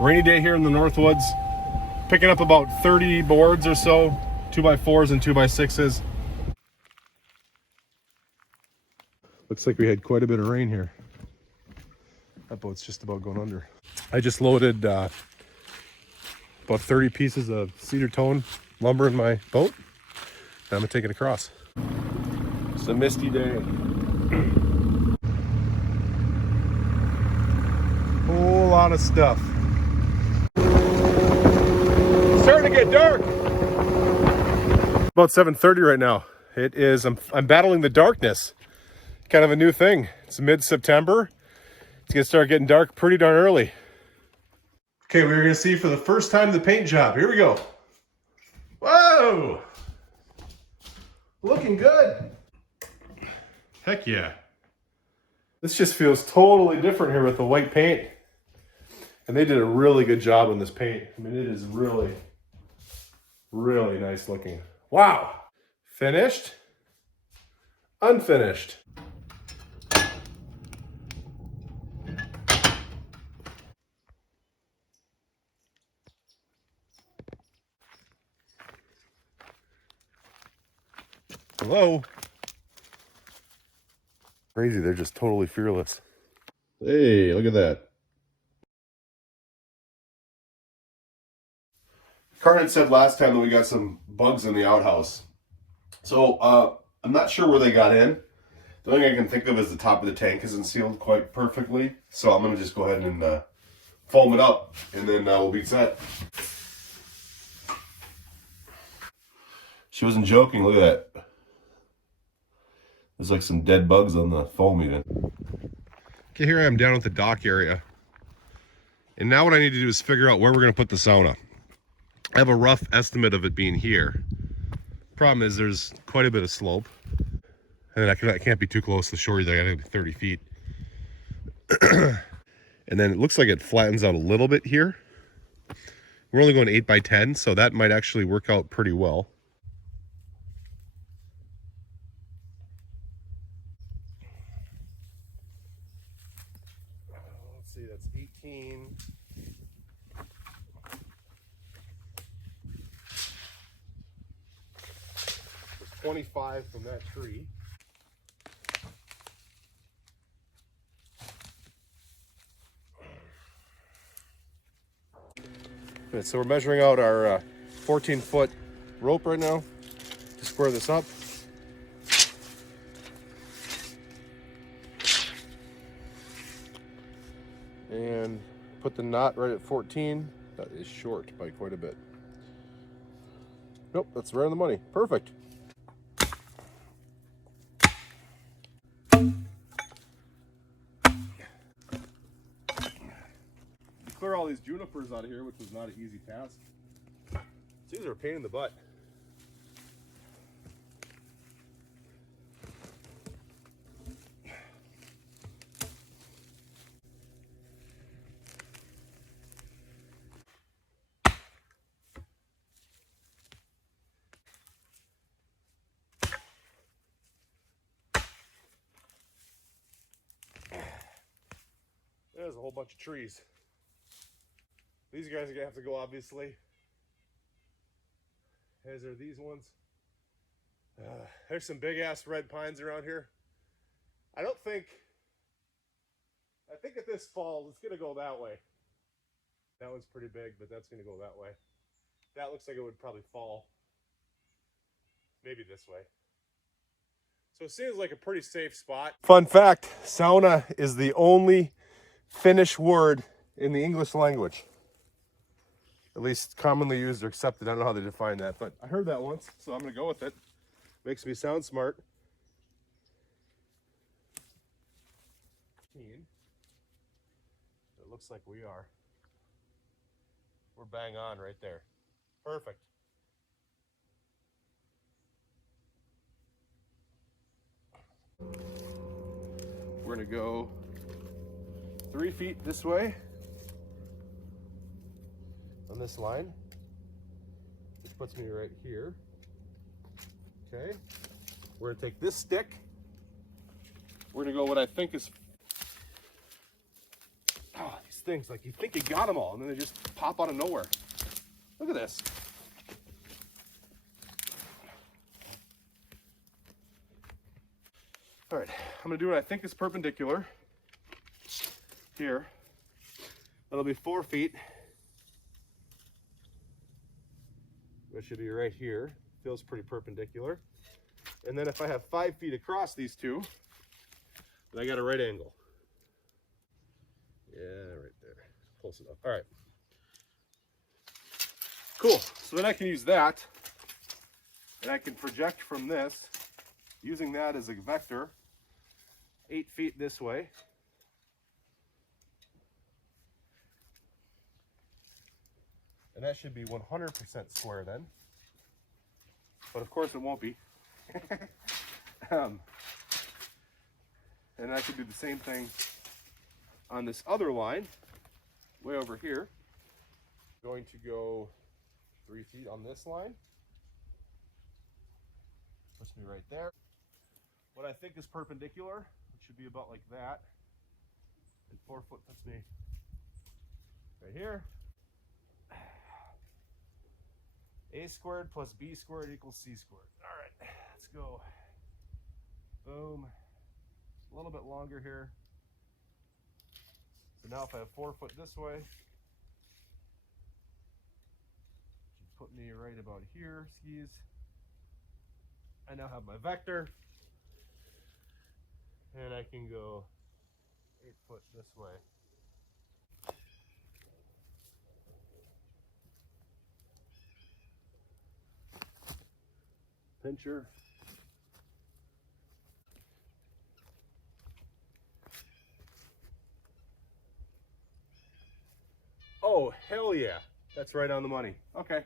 Rainy day here in the Northwoods. Picking up about 30 boards or so, 2x4s and 2x6s. Looks like we had quite a bit of rain here. That boat's just about going under. I just loaded about 30 pieces of cedartone lumber in my boat. And I'm gonna take it across. It's a misty day. Whole lot of stuff. Starting to get dark. About 7:30 right now. It is. I'm battling the darkness. Kind of a new thing. It's mid-September. It's gonna start getting dark pretty darn early. Okay, we're gonna see for the first time the paint job. Here we go. Whoa! Looking good. Heck yeah. This just feels totally different here with the white paint. And they did a really good job on this paint. I mean, it is really, really nice looking. Wow. Finished. Unfinished. Hello. Crazy, they're just totally fearless. Hey, look at that. Carden said last time that we got some bugs in the outhouse. So I'm not sure where they got in. The only thing I can think of is the top of the tank isn't sealed quite perfectly. So I'm going to just go ahead and foam it up, and then we'll be set. She wasn't joking. Look at that. There's like some dead bugs on the foam even. Okay, here I am down at the dock area. And now what I need to do is figure out where we're going to put the sauna. I have a rough estimate of it being here. Problem is there's quite a bit of slope. And I can't be too close to the shore either. I gotta be 30 feet. And then it looks like it flattens out a little bit here. We're only going 8x10, so that might actually work out pretty well. Let's see, that's 18. 25 from that tree. Okay, so we're measuring out our 14-foot rope right now to square this up. And put the knot right at 14. That is short by quite a bit. Nope, that's right on the money. Perfect. Clear all these junipers out of here, which was not an easy task. These are a pain in the butt. There's a whole bunch of trees. These guys are gonna have to go, obviously. As are these ones. There's some big ass red pines around here. I think if this falls, it's gonna go that way. That one's pretty big, but that's gonna go that way. That looks like it would probably fall. Maybe this way. So it seems like a pretty safe spot. Fun fact, sauna is the only Finnish word in the English language. At least commonly used or accepted. I don't know how they define that, but I heard that once, so I'm gonna go with it. Makes me sound smart. It looks like we are. We're bang on right there. Perfect. We're gonna go 3 feet this way on this line, which puts me right here. Okay, we're gonna take this stick. We're gonna go what I think is things. Like you think you got them all, and then they just pop out of nowhere. Look at this. All right, I'm gonna do what I think is perpendicular here. That'll be 4 feet. That should be right here. Feels pretty perpendicular. And then if I have 5 feet across these two, then I got a right angle. Yeah, right there. Close enough. All right. Cool. So then I can use that, and I can project from this, using that as a vector, 8 feet this way. And that should be 100% square then. But of course it won't be. And I can do the same thing on this other line, way over here. Going to go 3 feet on this line. Puts me right there. What I think is perpendicular, it should be about like that. And 4 foot puts me right here. A squared plus B squared equals C squared. All right, let's go. Boom. A little bit longer here. So now if I have 4 foot this way, should put me right about here, skis. I now have my vector. And I can go 8 foot this way. Pincher. Oh, hell yeah. That's right on the money. Okay.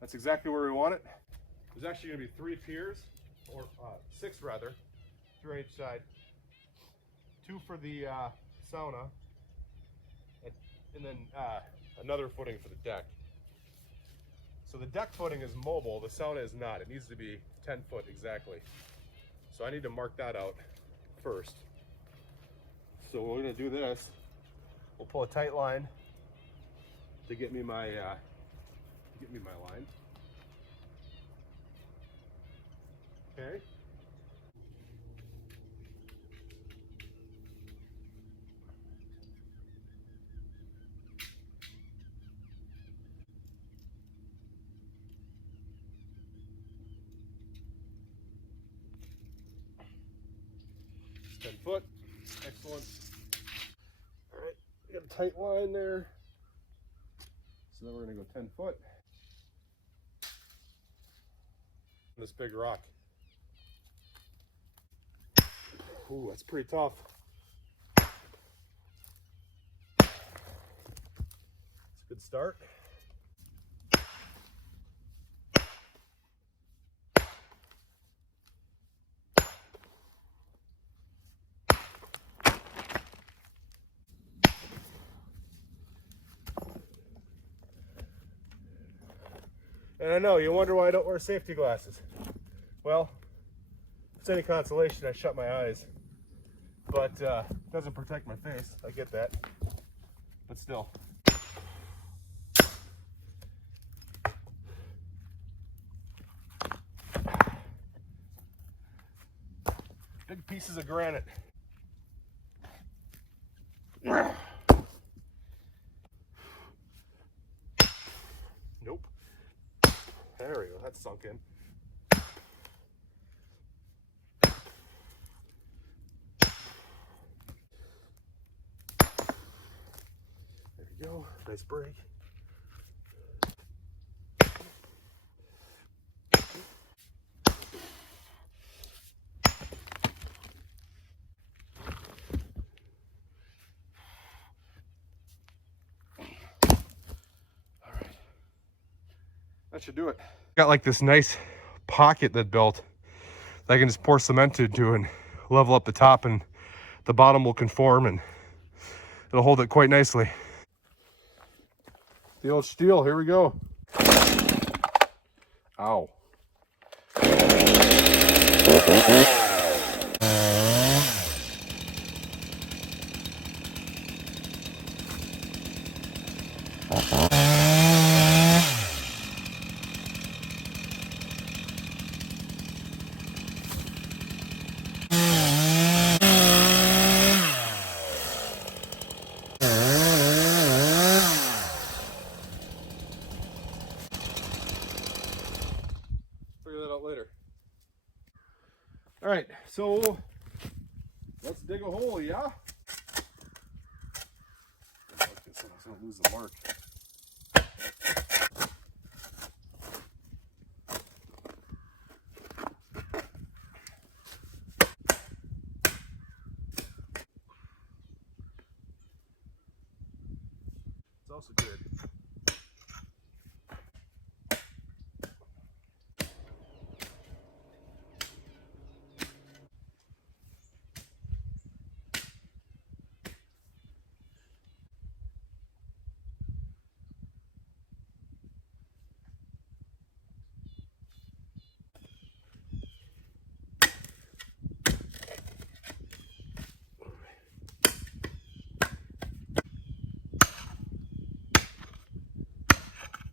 That's exactly where we want it. There's actually going to be 3 piers, or 6 rather, 3 on each side. 2 for the sauna, and then another footing for the deck. So the deck footing is mobile, the sauna is not. It needs to be 10 foot exactly. So I need to mark that out first. So we're gonna do this. We'll pull a tight line to get me my line. Okay. It's 10 foot. Excellent. All right, we got a tight line there. So then we're gonna go 10 foot. This big rock. Ooh, that's pretty tough. It's a good start. And I know, you wonder why I don't wear safety glasses. Well, if it's any consolation, I shut my eyes. But it doesn't protect my face. I get that. But still. Big pieces of granite. Nope. There we go. That's sunk in. There we go. Nice break. That should do it. Got like this nice pocket that built that I can just pour cement into and level up the top, and the bottom will conform and it'll hold it quite nicely. The old steel, here we go. Ow. Figure that out later. All right, so let's dig a hole, yeah? I guess I'm gonna lose the mark. It's also good.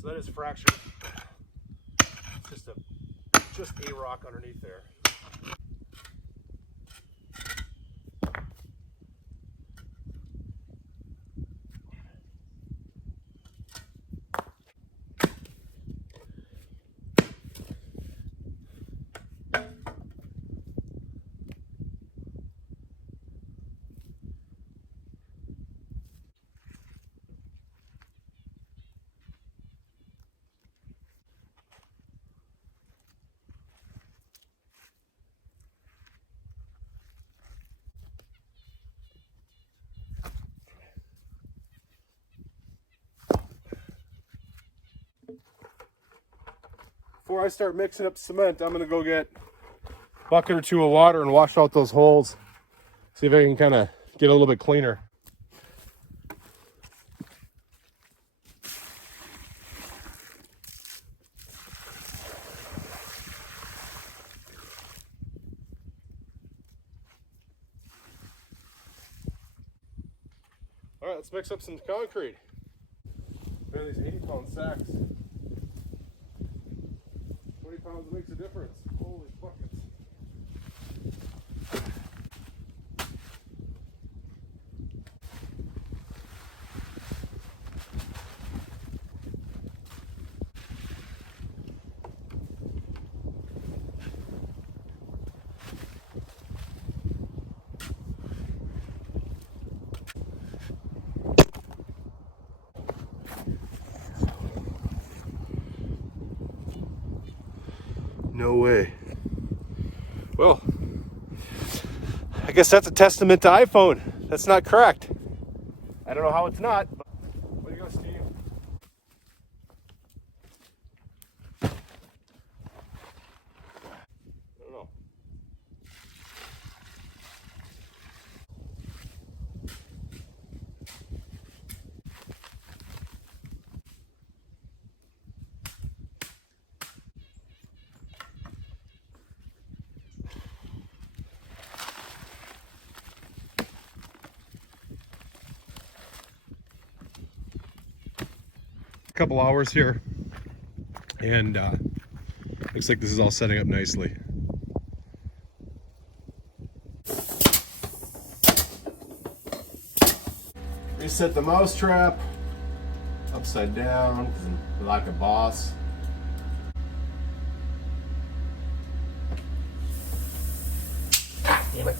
So that is fractured. Just a rock underneath there. Before I start mixing up cement, I'm gonna go get a bucket or two of water and wash out those holes. See if I can kind of get a little bit cleaner. All right, let's mix up some concrete. Man, these 80-pound sacks. 20 pounds makes a difference. Holy buckets. No way. Well, I guess that's a testament to iPhone. That's not correct. I don't know how it's not. But what do you go, Steve? I don't know. Couple hours here, and looks like this is all setting up nicely. Reset the mouse trap upside down because I'm like a boss. Damn it.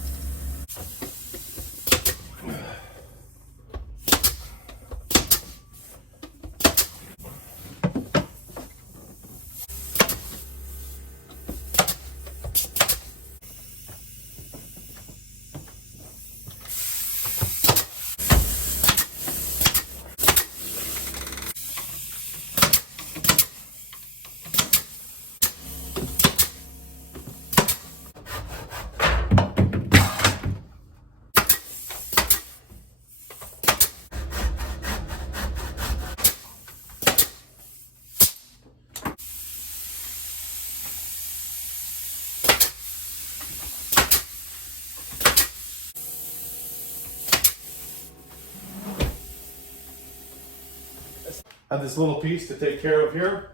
Have this little piece to take care of here.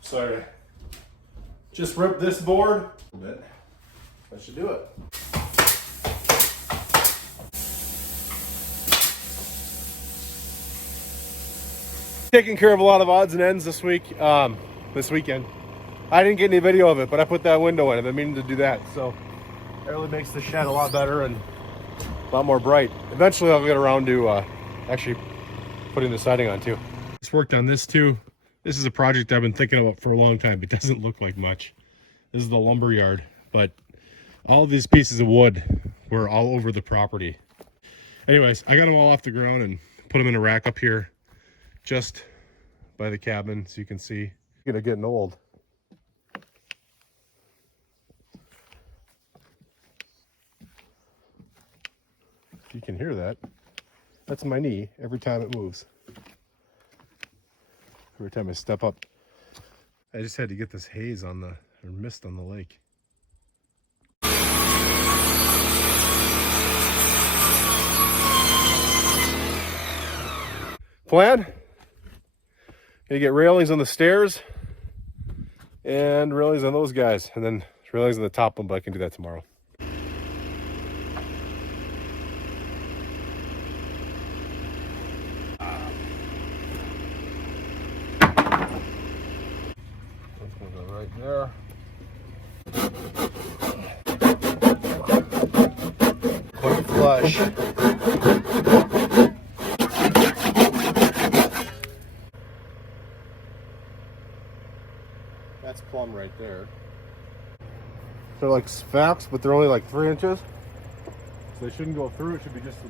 So just rip this board a little bit. That should do it. Taking care of a lot of odds and ends this weekend. I didn't get any video of it, but I put that window in. I've been meaning to do that, so it really makes the shed a lot better and a lot more bright. Eventually I'll get around to actually putting the siding on too. Just worked on this too. This is a project I've been thinking about for a long time. It doesn't look like much. This is the lumber yard, but all these pieces of wood were all over the property. Anyways, I got them all off the ground and put them in a rack up here just by the cabin so you can see. They're getting old. If you can hear that, that's my knee every time it moves. Every time I step up. I just had to get this haze on the, or mist on the lake. Plan? Gonna get railings on the stairs and railings on those guys, and then railings on the top one, but I can do that tomorrow. That's gonna go right there. Quite flush. That's plumb right there. They're like sphax, but they're only like 3 inches. So they shouldn't go through. It should be just the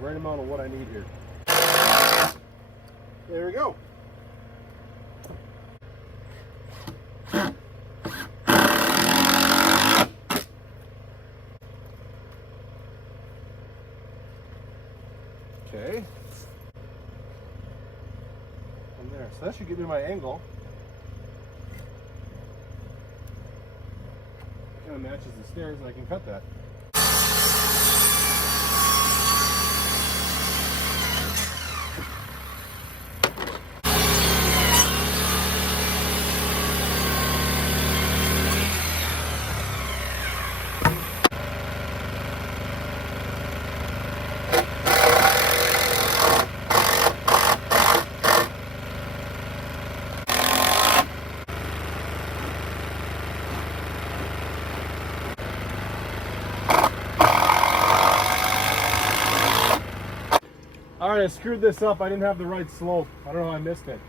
right amount of what I need here. There we go. Okay. And there. So that should give me my angle. Kind of matches the stairs, and I can cut that. Alright, I screwed this up. I didn't have the right slope. I don't know how I missed it.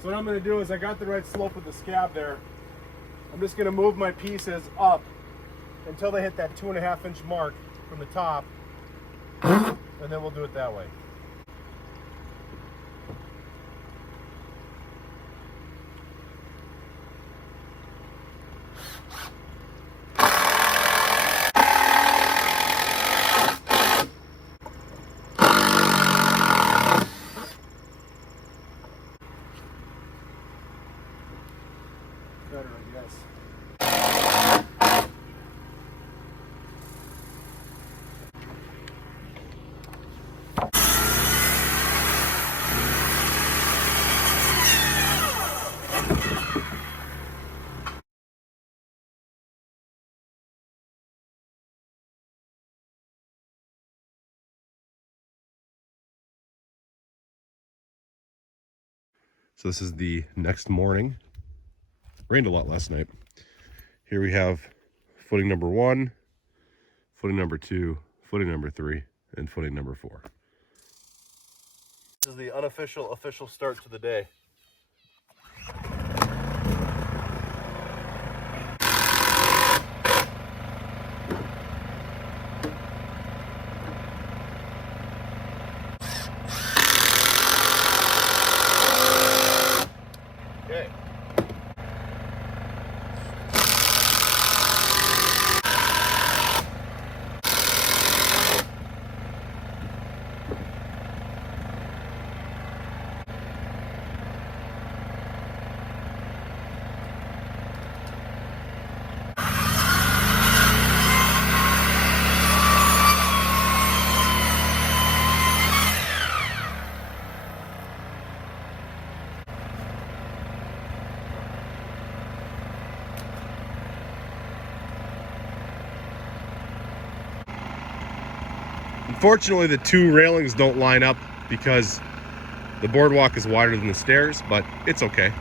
So what I'm going to do is I got the right slope with the scab there. I'm just going to move my pieces up until they hit that 2.5 inch mark from the top. And then we'll do it that way. Better, I guess. So this is the next morning. Rained a lot last night. Here we have footing number 1, footing number 2, footing number 3, and footing number 4. This is the unofficial official start to the day. Okay. Unfortunately, the two railings don't line up because the boardwalk is wider than the stairs, but it's okay.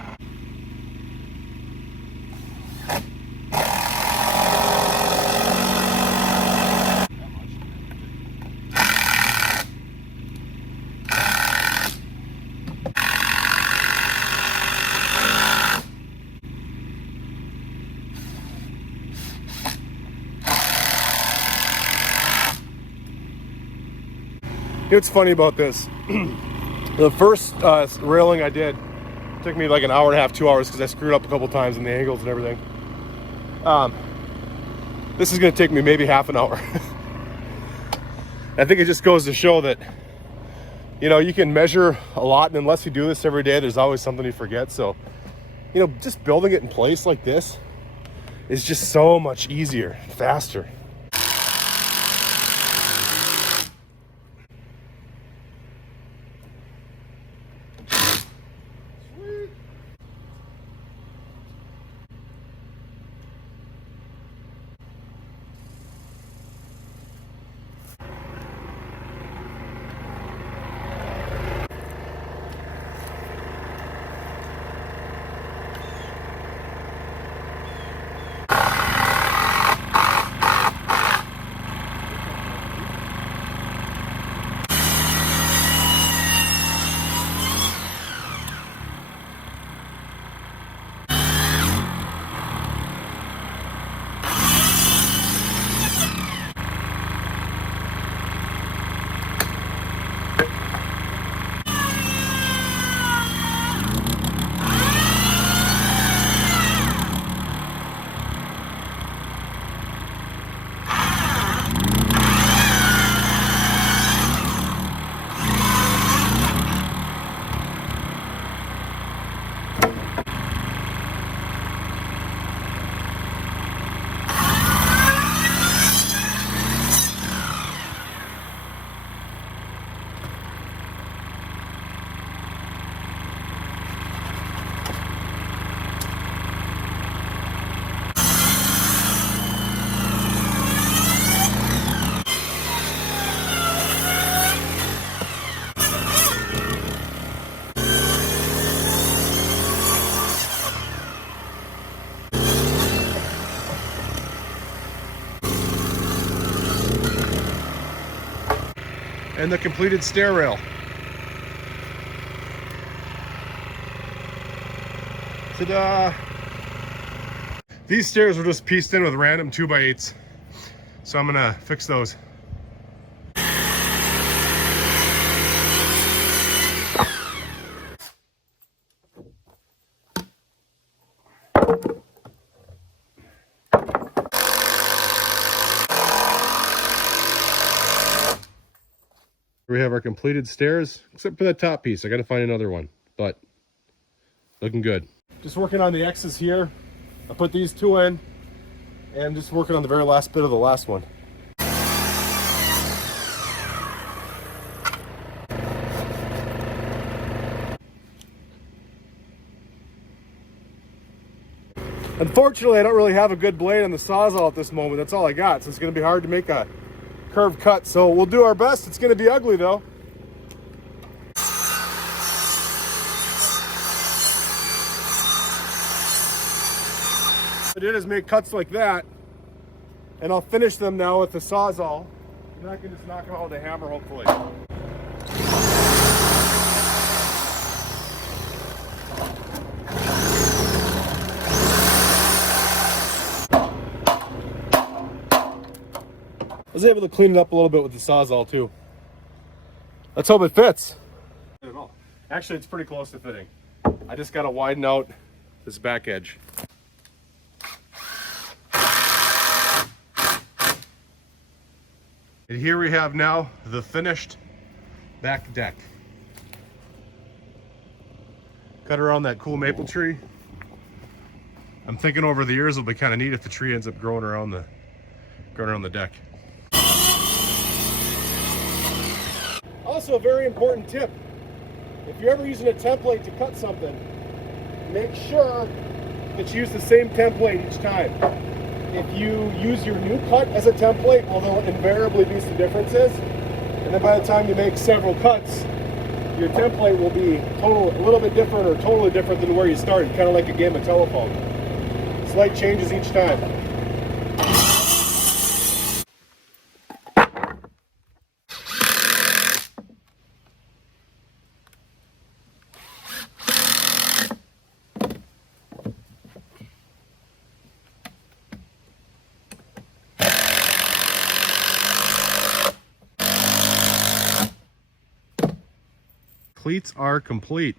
It's funny about this. The first railing I did took me like an hour and a half, 2 hours, because I screwed up a couple times in the angles and everything. This is going to take me maybe half an hour. I think it just goes to show that, you know, you can measure a lot, and unless you do this every day, there's always something you forget. So, you know, just building it in place like this is just so much easier, faster. And the completed stair rail. Ta-da! These stairs were just pieced in with random 2x8s, so I'm gonna fix those. We have our completed stairs, except for that top piece. I gotta find another one, but looking good. Just working on the X's here. I put these two in, and I'm just working on the very last bit of the last one. Unfortunately, I don't really have a good blade on the Sawzall at this moment. That's all I got, so it's gonna be hard to make a curved cut, so we'll do our best. It's going to be ugly though. What I did is make cuts like that, and I'll finish them now with the Sawzall, and I can just knock them out with a hammer hopefully. I was able to clean it up a little bit with the Sawzall too. Let's hope it fits. Actually, it's pretty close to fitting. I just got to widen out this back edge. And here we have now the finished back deck. Cut around that cool maple tree. I'm thinking over the years it'll be kind of neat if the tree ends up growing around the deck. Also, a very important tip. If you're ever using a template to cut something, make sure that you use the same template each time. If you use your new cut as a template, although invariably be some differences, And then by the time you make several cuts, your template will be a little bit different or totally different than where you started, kind of like a game of telephone. Slight changes each time. Cleats are complete.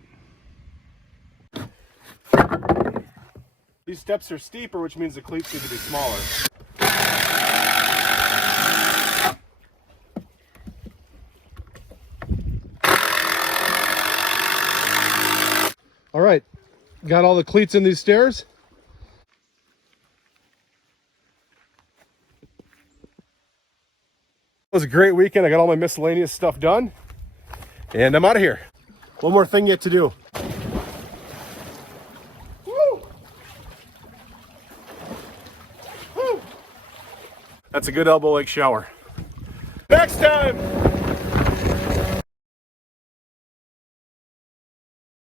These steps are steeper, which means the cleats need to be smaller. All right, got all the cleats in these stairs. It was a great weekend. I got all my miscellaneous stuff done, and I'm out of here. One more thing yet to do. Woo! Woo! That's a good elbow length shower. Next time!